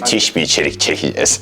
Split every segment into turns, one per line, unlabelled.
müthiş bir içerik çekeceğiz.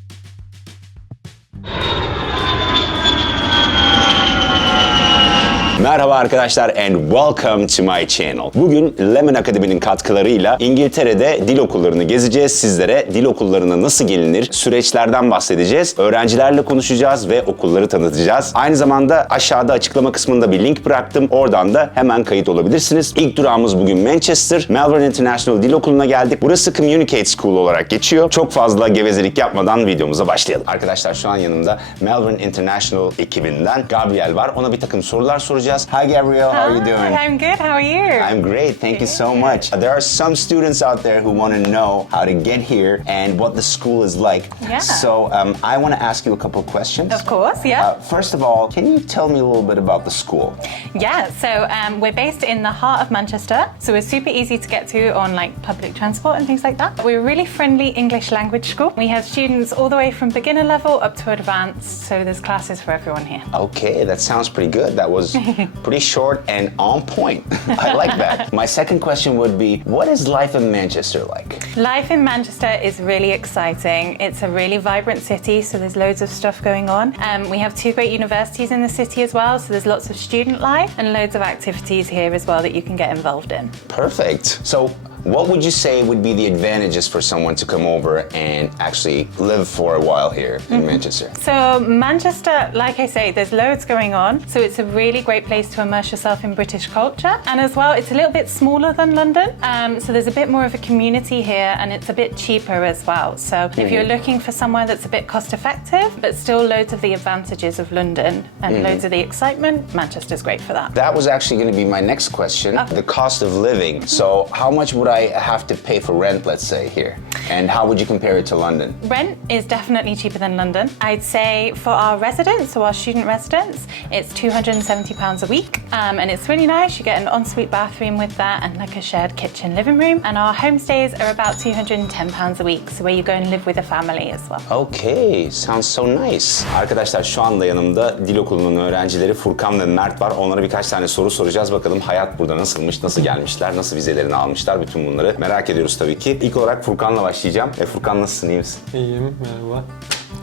Merhaba arkadaşlar and welcome to my channel. Bugün Lemon Akademi'nin katkılarıyla İngiltere'de dil okullarını gezeceğiz. Sizlere dil okullarına nasıl gelinir, süreçlerden bahsedeceğiz. Öğrencilerle konuşacağız ve okulları tanıtacağız. Aynı zamanda aşağıda açıklama kısmında bir link bıraktım. Oradan da hemen kayıt olabilirsiniz. İlk durağımız bugün Manchester. Melbourne International Dil Okulu'na geldik. Burası Communicate School olarak geçiyor. Çok fazla gevezelik yapmadan videomuza başlayalım. Arkadaşlar şu an yanımda Melbourne International ekibinden Gabriel var. Ona bir takım sorular soracağız. Hi Gabriel, how are you doing?
Hi, I'm good. How are you?
I'm great, thank you so much. There are some students out there who want to know how to get here and what the school is like.
Yeah.
So um, I want to ask you a couple of questions.
Of course, yeah.
Uh, first of all, can you tell me a little bit about the school?
yeah, so um, we're based in the heart of Manchester, so we're super easy to get to on like public transport and things like that. We're a really friendly English language school. We have students all the way from beginner level up to advanced, so there's classes for everyone here.
Okay, that sounds pretty good. That was pretty short and on point. I like that. My second question would be what is life in Manchester like?
Life in Manchester is really exciting. It's a really vibrant city, so there's loads of stuff going on. Um, we have two great universities in the city as well, so there's lots of student life and loads of activities here as well that you can get involved in.
Perfect. So, what would you say would be the advantages for someone to come over and actually live for a while here in mm-hmm. Manchester?
So, Manchester, like I say, there's loads going on. So, it's a really great place to immerse yourself in British culture. And as well, it's a little bit smaller than London. Um, so, there's a bit more of a community here and it's a bit cheaper as well. So, if you're mm-hmm. looking for somewhere that's a bit cost effective, but still loads of the advantages of London and mm-hmm. loads of the excitement, Manchester's great for that.
That was actually going to be my next question the cost of living. So, how much would I have to pay for rent, let's say, here? And how would you compare it to London?
Rent is definitely cheaper than London. I'd say for our residents, so our student residents, it's £270 a week. Um, and it's really nice. You get an ensuite bathroom with that and like a shared kitchen living room. And our homestays are about £210 a week, so where you go and live with a family as well.
Okay, sounds so nice. Arkadaşlar şu anda yanımda dil okulunun öğrencileri Furkan ve Mert var. Onlara birkaç tane soru soracağız. Bakalım hayat burada nasılmış, nasıl gelmişler, nasıl vizelerini almışlar. Bütün bunları merak ediyoruz tabii ki. İlk olarak Furkan'la başlayacağım. E, Furkan nasılsın, iyi misin?
İyiyim, merhaba.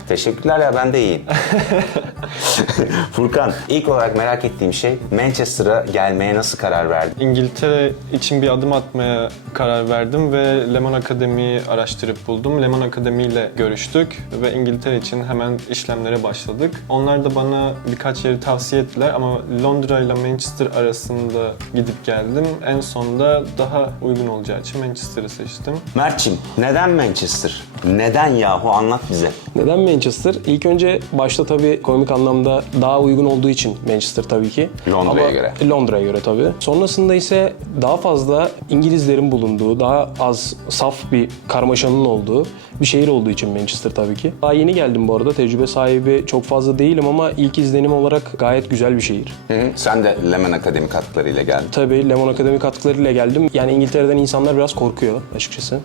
Teşekkürler ya ben de iyiyim. Furkan, ilk olarak merak ettiğim şey Manchester'a gelmeye nasıl karar verdin?
İngiltere için bir adım atmaya karar verdim ve Lemon Akademi'yi araştırıp buldum. Lemon Akademi ile görüştük ve İngiltere için hemen işlemlere başladık. Onlar da bana birkaç yeri tavsiye ettiler ama Londra ile Manchester arasında gidip geldim. En sonunda daha uygun olacağı için Manchester'ı seçtim.
Mert'cim, neden Manchester? Neden yahu anlat bize.
Neden Manchester? İlk önce başta tabii komik anlamda daha uygun olduğu için Manchester tabii ki.
Londra'ya göre.
Londra'ya göre tabii. Sonrasında ise daha fazla İngilizlerin bulunduğu, daha az saf bir karmaşanın olduğu bir şehir olduğu için Manchester tabii ki. Daha yeni geldim bu arada. Tecrübe sahibi çok fazla değilim ama ilk izlenim olarak gayet güzel bir şehir.
Hı hı. Sen de Lemon Akademi katkılarıyla geldin.
Tabii Lemon Akademi katkılarıyla geldim. Yani İngiltere'den insanlar biraz korkuyor açıkçası.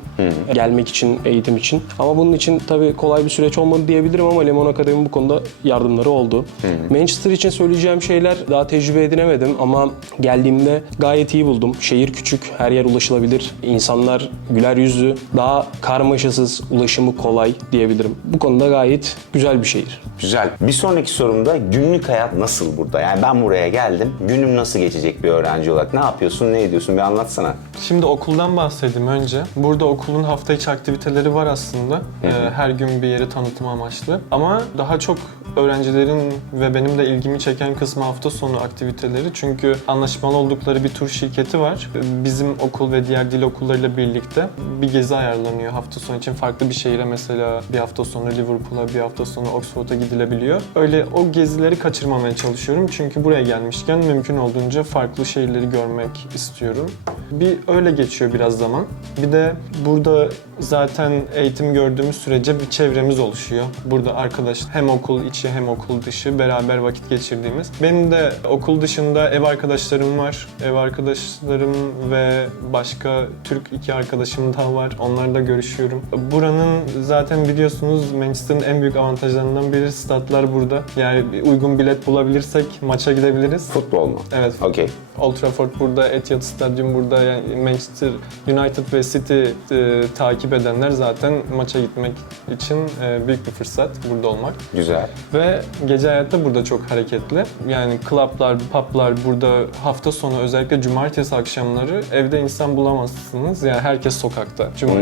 Gelmek için, eğitim için. Ama bunun için tabii kolay bir süreç olmadı diyebilirim ama Lemon Akademi bu konuda yardımları oldu. Manchester için söyleyeceğim şeyler daha tecrübe edinemedim ama geldiğimde gayet iyi buldum. Şehir küçük, her yer ulaşılabilir. İnsanlar güler yüzlü, daha karmaşasız, ulaşımı kolay diyebilirim. Bu konuda gayet güzel bir şehir.
Güzel. Bir sonraki sorumda günlük hayat nasıl burada? Yani ben buraya geldim. Günüm nasıl geçecek bir öğrenci olarak? Ne yapıyorsun, ne ediyorsun? Bir anlatsana.
Şimdi okuldan bahsedeyim önce. Burada okulun hafta içi aktiviteleri var aslında. Ee, her gün bir yeri tanıtım amaçlı. Ama daha çok öğrencilerin ve benim de ilgimi çeken kısmı hafta sonu aktiviteleri. Çünkü anlaşmalı oldukları bir tur şirketi var. Bizim okul ve diğer dil okullarıyla birlikte bir gezi ayarlanıyor hafta sonu için. Farklı bir şehire mesela bir hafta sonu Liverpool'a, bir hafta sonu Oxford'a gidilebiliyor. Öyle o gezileri kaçırmamaya çalışıyorum. Çünkü buraya gelmişken mümkün olduğunca farklı şehirleri görmek istiyorum. Bir öyle geçiyor biraz zaman. Bir de burada zaten eğitim gördüğümüz sürece bir çevremiz oluşuyor. Burada arkadaş hem okul içi içi hem okul dışı beraber vakit geçirdiğimiz. Benim de okul dışında ev arkadaşlarım var. Ev arkadaşlarım ve başka Türk iki arkadaşım daha var. Onlarla görüşüyorum. Buranın zaten biliyorsunuz Manchester'ın en büyük avantajlarından biri statlar burada. Yani uygun bilet bulabilirsek maça gidebiliriz.
Futbol mu?
Evet.
Okey.
Old Trafford burada, Etihad Stadyum burada. Yani Manchester United ve City e, takip edenler zaten maça gitmek için e, büyük bir fırsat burada olmak.
Güzel.
Ve gece hayatı da burada çok hareketli. Yani klaplar, publar burada hafta sonu özellikle cumartesi akşamları evde insan bulamazsınız. Yani herkes sokakta. Cuma
Hmm.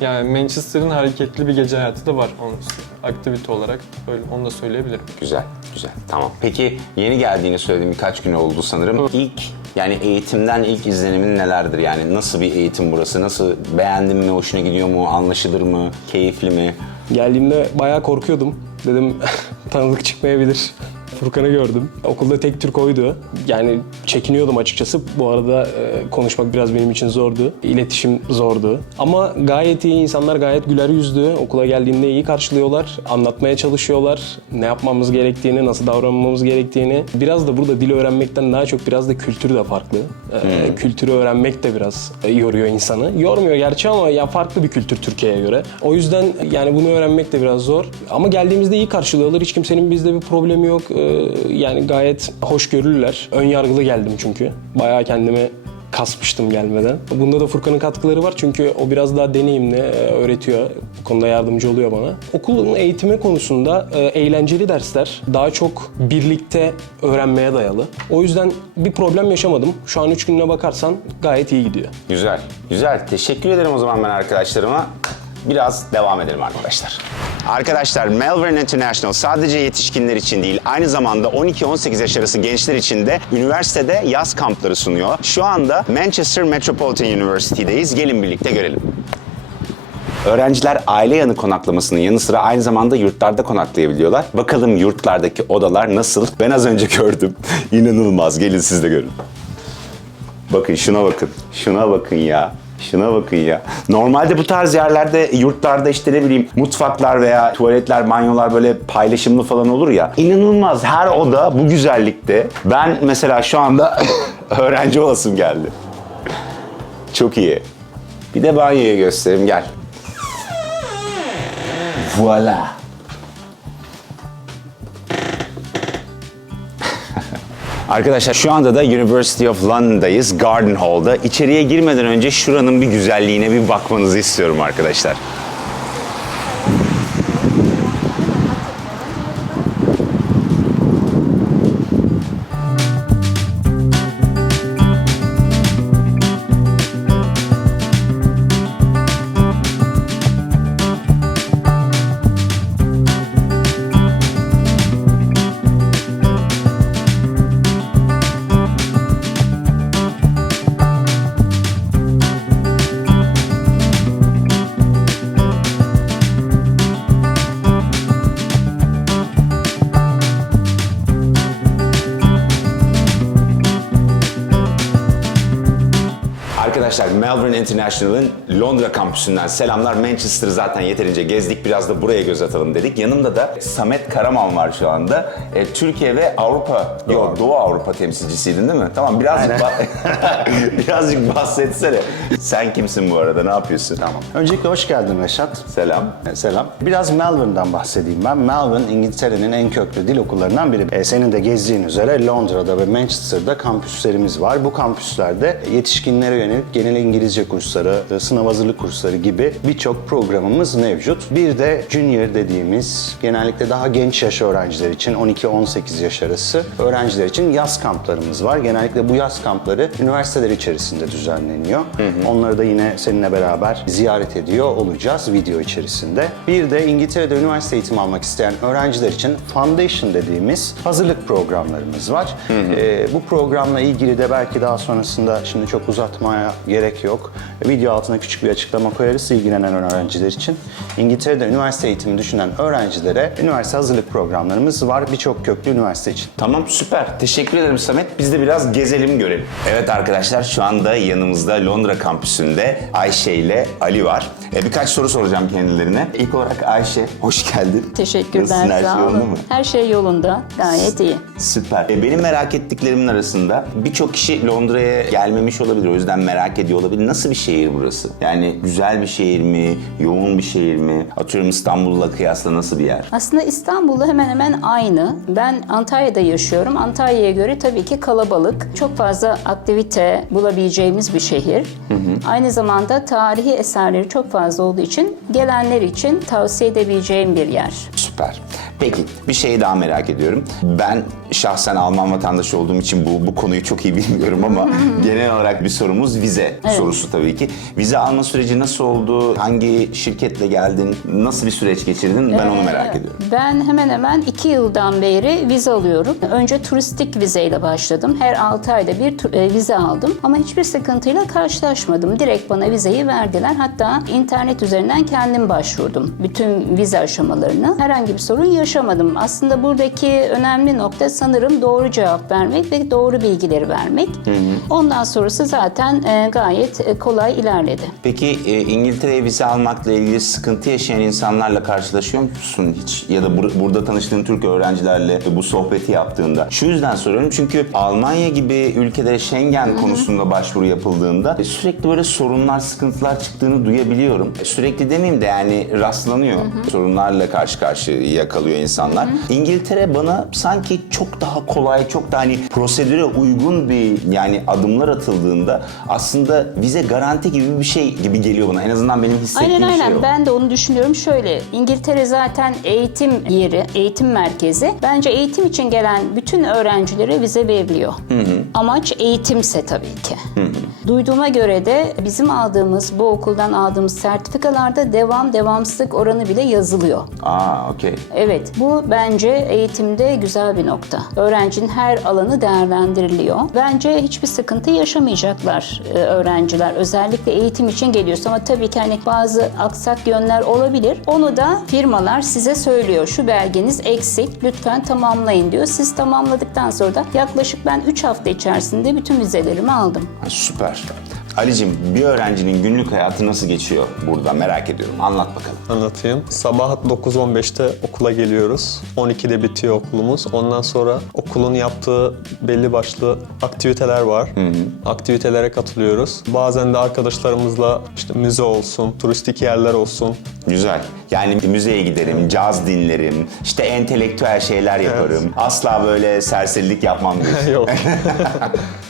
Yani Manchester'ın hareketli bir gece hayatı da var. Onu, aktivite olarak öyle, onu da söyleyebilirim.
Güzel, güzel. Tamam. Peki yeni geldiğini söylediğim birkaç gün oldu sanırım. İlk yani eğitimden ilk izlenimin nelerdir? Yani nasıl bir eğitim burası? Nasıl beğendin mi? Hoşuna gidiyor mu? Anlaşılır mı? Keyifli mi?
Geldiğimde bayağı korkuyordum. Dedim tanıdık çıkmayabilir. Furkan'ı gördüm. Okulda tek Türk oydu. Yani çekiniyordum açıkçası. Bu arada e, konuşmak biraz benim için zordu. İletişim zordu. Ama gayet iyi insanlar, gayet güler yüzlü. Okula geldiğinde iyi karşılıyorlar. Anlatmaya çalışıyorlar. Ne yapmamız gerektiğini, nasıl davranmamız gerektiğini. Biraz da burada dil öğrenmekten daha çok biraz da kültür de farklı. E, Kültürü öğrenmek de biraz e, yoruyor insanı. Yormuyor gerçi ama ya farklı bir kültür Türkiye'ye göre. O yüzden yani bunu öğrenmek de biraz zor. Ama geldiğimizde iyi karşılıyorlar. Hiç kimsenin bizde bir problemi yok. E, yani gayet hoşgörülüler. Ön yargılı geldim çünkü. Bayağı kendimi kasmıştım gelmeden. Bunda da Furkan'ın katkıları var çünkü o biraz daha deneyimli, e, öğretiyor. Bu konuda yardımcı oluyor bana. Okulun eğitimi konusunda e, eğlenceli dersler daha çok birlikte öğrenmeye dayalı. O yüzden bir problem yaşamadım. Şu an 3 gününe bakarsan gayet iyi gidiyor.
Güzel, güzel. Teşekkür ederim o zaman ben arkadaşlarıma. Biraz devam edelim arkadaşlar. Arkadaşlar Melbourne International sadece yetişkinler için değil, aynı zamanda 12-18 yaş arası gençler için de üniversitede yaz kampları sunuyor. Şu anda Manchester Metropolitan University'deyiz. Gelin birlikte görelim. Öğrenciler aile yanı konaklamasının yanı sıra aynı zamanda yurtlarda konaklayabiliyorlar. Bakalım yurtlardaki odalar nasıl? Ben az önce gördüm. İnanılmaz. Gelin siz de görün. Bakın şuna bakın. Şuna bakın ya. Şuna bakın ya. Normalde bu tarz yerlerde, yurtlarda işte ne bileyim mutfaklar veya tuvaletler, banyolar böyle paylaşımlı falan olur ya. İnanılmaz. Her oda bu güzellikte. Ben mesela şu anda öğrenci olasım geldi. Çok iyi. Bir de banyoyu göstereyim gel. Voila. Arkadaşlar şu anda da University of London'dayız. Garden Hall'da. İçeriye girmeden önce şuranın bir güzelliğine bir bakmanızı istiyorum arkadaşlar. Arkadaşlar Melbourne International'ın Londra kampüsünden selamlar. Manchester'ı zaten yeterince gezdik. Biraz da buraya göz atalım dedik. Yanımda da Samet Karaman var şu anda. E, Türkiye ve Avrupa, yok Doğu Avrupa temsilcisiydin değil mi? Tamam birazcık ba- birazcık bahsetsene. Sen kimsin bu arada? Ne yapıyorsun? Tamam.
Öncelikle hoş geldin Reşat.
Selam.
E, Selam. Biraz Melbourne'dan bahsedeyim ben. Melbourne, İngiltere'nin en köklü dil okullarından biri. E, senin de gezdiğin üzere Londra'da ve Manchester'da kampüslerimiz var. Bu kampüslerde yetişkinlere yönelik genel İngilizce kursları, e, sınav hazırlık kursları gibi birçok programımız mevcut. Bir de Junior dediğimiz genellikle daha genç yaş öğrenciler için 12-18 yaş arası öğrenciler için yaz kamplarımız var. Genellikle bu yaz kampları üniversiteler içerisinde düzenleniyor. Onları da yine seninle beraber ziyaret ediyor olacağız video içerisinde. Bir de İngiltere'de üniversite eğitimi almak isteyen öğrenciler için Foundation dediğimiz hazırlık programlarımız var. Ee, bu programla ilgili de belki daha sonrasında şimdi çok uzatmaya gerek yok. Video altına küçük bir açıklama koyarız ilgilenen öğrenciler için. İngiltere'de üniversite eğitimi düşünen öğrencilere üniversite hazırlık programlarımız var birçok köklü üniversite için.
Tamam süper. Teşekkür ederim Samet. Biz de biraz gezelim görelim. Evet arkadaşlar şu anda yanımızda Londra kampüsünde Ayşe ile Ali var. E, birkaç soru soracağım kendilerine. İlk olarak Ayşe, hoş geldin.
Teşekkürler,
Nasılsın, her şey yolunda
olun.
mı?
Her şey yolunda, gayet iyi.
Süper. E, Benim merak ettiklerimin arasında birçok kişi Londra'ya gelmemiş olabilir. O yüzden merak ediyor olabilir. Nasıl bir şehir burası? Yani güzel bir şehir mi? Yoğun bir şehir mi? Atıyorum İstanbul'la kıyasla nasıl bir yer?
Aslında İstanbul'da hemen hemen aynı. Ben Antalya'da yaşıyorum. Antalya'ya göre tabii ki kalabalık. Çok fazla aktivite bulabileceğimiz bir şehir. Aynı zamanda tarihi eserleri çok fazla olduğu için gelenler için tavsiye edebileceğim bir yer.
Süper. Peki bir şey daha merak ediyorum. Ben şahsen Alman vatandaşı olduğum için bu, bu konuyu çok iyi bilmiyorum ama genel olarak bir sorumuz vize sorusu tabii ki. Vize alma süreci nasıl oldu? Hangi şirketle geldin? Nasıl bir süreç geçirdin? Ben onu merak
Ee,
ediyorum.
Ben hemen hemen iki yıldan beri vize alıyorum. Önce turistik vizeyle başladım. Her 6 ayda bir e, vize aldım. Ama hiçbir sıkıntıyla karşılaşmadım. Direkt bana vizeyi verdiler. Hatta internet üzerinden kendim başvurdum. Bütün vize aşamalarını. Herhangi bir sorun yaşamadım. Aslında buradaki önemli nokta sanırım doğru cevap vermek ve doğru bilgileri vermek. Ondan sonrası zaten e, gayet e, kolay ilerledi.
Peki e, İngiltere'ye vize almakla ilgili sıkıntı yaşayan insanlarla karşılaşıyor musun hiç? Ya da bur- burada tanıştığın Türk öğrencilerle bu sohbeti yaptığında. Şu yüzden soruyorum çünkü Almanya gibi ülkelere Schengen konusunda başvuru yapıldığında e, sürekli böyle sorunlar, sıkıntılar çıktığını duyabiliyorum. Sürekli demeyeyim de yani rastlanıyor. Sorunlarla karşı karşıya kalıyor insanlar. İngiltere bana sanki çok daha kolay, çok daha hani prosedüre uygun bir yani adımlar atıldığında aslında vize garanti gibi bir şey gibi geliyor bana. En azından benim hissettiğim
Aynen aynen
şey o.
ben de onu düşünüyorum. Şöyle İngiltere zaten eğitim yeri, eğitim merkezi. Bence eğitim için gelen bütün öğrencilere vize veriliyor. Amaç eğitimse tabii ki. Duyduğuma göre de bizim aldığımız bu okuldan aldığımız sertifikalarda devam devamsızlık oranı bile yazılıyor.
Aa okey.
Evet, bu bence eğitimde güzel bir nokta. Öğrencinin her alanı değerlendiriliyor. Bence hiçbir sıkıntı yaşamayacaklar e, öğrenciler. Özellikle eğitim için geliyorsa ama tabii ki hani bazı aksak yönler olabilir. Onu da firmalar size söylüyor. Şu belgeniz eksik, lütfen tamamlayın diyor. Siz tamamladıktan sonra da yaklaşık ben 3 hafta içerisinde bütün vizelerimi aldım.
Ha, süper. Ali'cim bir öğrencinin günlük hayatı nasıl geçiyor burada merak ediyorum. Anlat bakalım.
Anlatayım. Sabah 9.15'te okula geliyoruz. 12'de bitiyor okulumuz. Ondan sonra okulun yaptığı belli başlı aktiviteler var. Aktivitelere katılıyoruz. Bazen de arkadaşlarımızla işte müze olsun, turistik yerler olsun.
Güzel. Yani müzeye giderim, caz dinlerim, işte entelektüel şeyler yaparım. Asla böyle serserilik yapmam diyorsun.
Yok.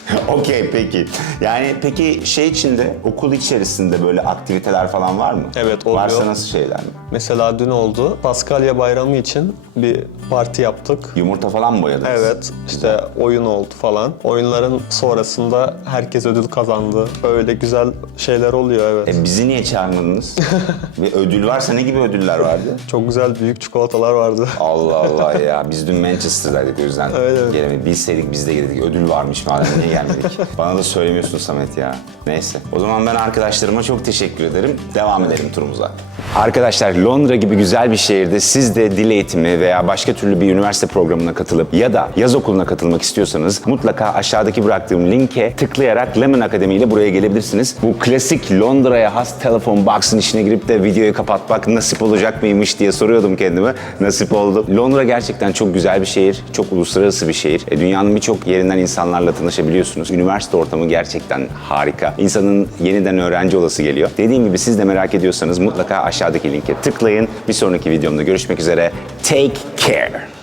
Okey peki. Yani peki şey içinde okul içerisinde böyle aktiviteler falan var mı?
Evet, oluyor.
Varsa nasıl şeyler mi?
Mesela dün oldu. Paskalya bayramı için bir parti yaptık.
Yumurta falan mı boyadınız?
Evet, işte oyun oldu falan. Oyunların sonrasında herkes ödül kazandı. Öyle güzel şeyler oluyor evet.
E, bizi niye çağırmadınız? Ve ödül varsa ne gibi ödüller vardı?
Çok güzel büyük çikolatalar vardı.
Allah Allah ya. Biz dün Manchester'daydık o yüzden
Öyle mi?
gelemedik. Bilseydik biz de gelirdik. Ödül varmış madem niye gelmedik? Bana da söylemiyorsun Samet ya. Neyse. O zaman ben arkadaşlarıma çok teşekkür ederim. Devam edelim turumuza. Arkadaşlar Londra gibi güzel bir şehirde siz de dil eğitimi veya başka türlü bir üniversite programına katılıp ya da yaz okuluna katılmak istiyorsanız mutlaka aşağıdaki bıraktığım linke tıklayarak Lemon Akademi ile buraya gelebilirsiniz. Bu klasik Londra'ya has telefon box'ın içine girip de videoyu kapatmak nasip olacak mıymış diye soruyordum kendime. Nasip oldu. Londra gerçekten çok güzel bir şehir. Çok uluslararası bir şehir. E, dünyanın birçok yerinden insanlarla tanışabiliyorsunuz. Üniversite ortamı gerçekten harika. İnsanın yeniden öğrenci olası geliyor. Dediğim gibi siz de merak ediyorsanız mutlaka aşağıdaki linke tıklayın. Bir sonraki videomda görüşmek üzere. Take care.